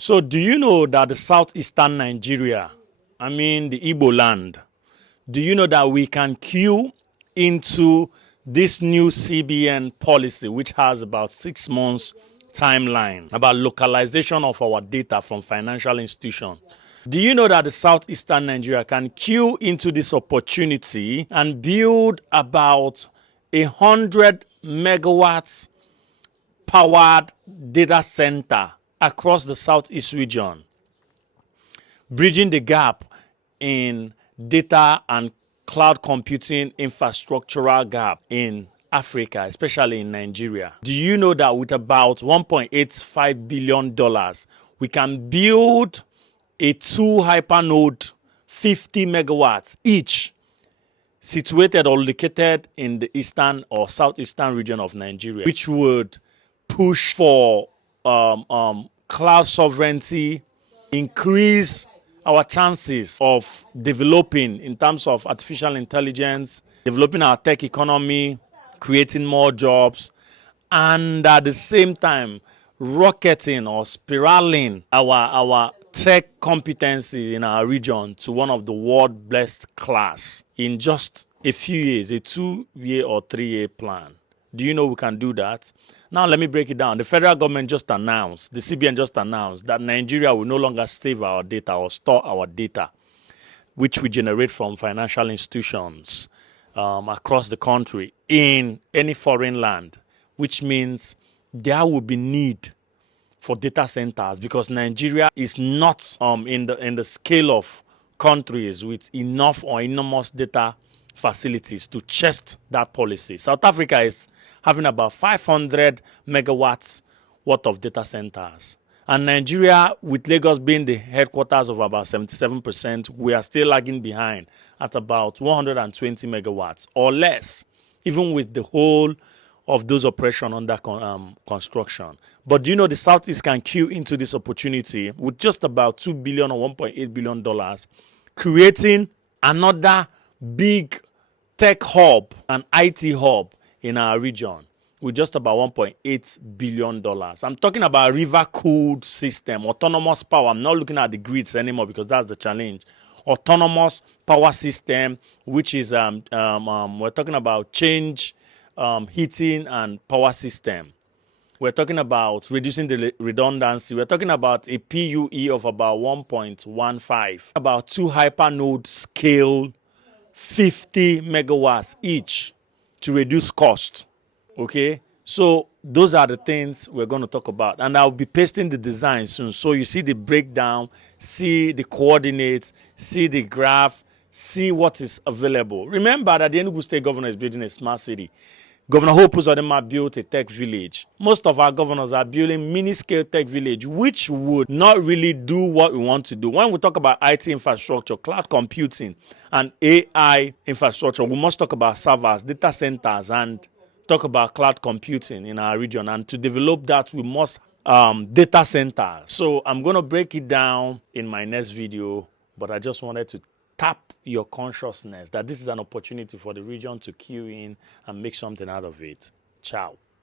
So do you know that the southeastern Nigeria, I mean the Igbo land, do you know that we can queue into this new CBN policy, which has about 6 months timeline about localization of our data from financial institutions? Do you know that the southeastern Nigeria can queue into this opportunity and build about 100 megawatts powered data center across the southeast region, bridging the gap in data and cloud computing infrastructural gap in Africa, especially in Nigeria? Do you know that with about $1.85 billion, we can build a 2 hypernode 50 megawatts each, situated or located in the eastern or southeastern region of Nigeria, which would push for cloud sovereignty, increase our chances of developing in terms of artificial intelligence, developing our tech economy, creating more jobs, and at the same time rocketing or spiraling our tech competency in our region to one of the world best class in just a few years, a 2-year or 3-year plan. Do you know we can do that? Now let me break it down. The federal government just announced, the CBN just announced that Nigeria will no longer save our data or store our data, which we generate from financial institutions across the country in any foreign land, which means there will be need for data centers because Nigeria is not in the scale of countries with enough or enormous data facilities to chest that policy. South Africa is having about 500 megawatts worth of data centers. And Nigeria, with Lagos being the headquarters of about 77%, we are still lagging behind at about 120 megawatts or less, even with the whole of those operations under construction. But do you know the Southeast can queue into this opportunity with just about $2 billion or $1.8 billion, creating another big tech hub and IT hub in our region with just about $1.8 billion. I'm talking about river-cooled system, autonomous power. I'm not looking at the grids anymore because that's the challenge. Autonomous power system, which is, we're talking about change heating and power system. We're talking about reducing the redundancy. We're talking about a PUE of about 1.15, about 2 hypernode scale 50 megawatts each to reduce cost. Okay, so those are the things we're going to talk about, and I'll be pasting the design soon, so you see the breakdown, see the coordinates, see the graph, see what is available. Remember that the Enugu State governor is building a smart city. Governor Hope Uzodinma built a tech village. Most of our governors are building mini-scale tech village, which would not really do what we want to do. When we talk about IT infrastructure, cloud computing, and AI infrastructure, we must talk about servers, data centers, and talk about cloud computing in our region. And to develop that, we must data centers. So I'm going to break it down in my next video, but I just wanted to tap your consciousness that this is an opportunity for the region to queue in and make something out of it. Ciao.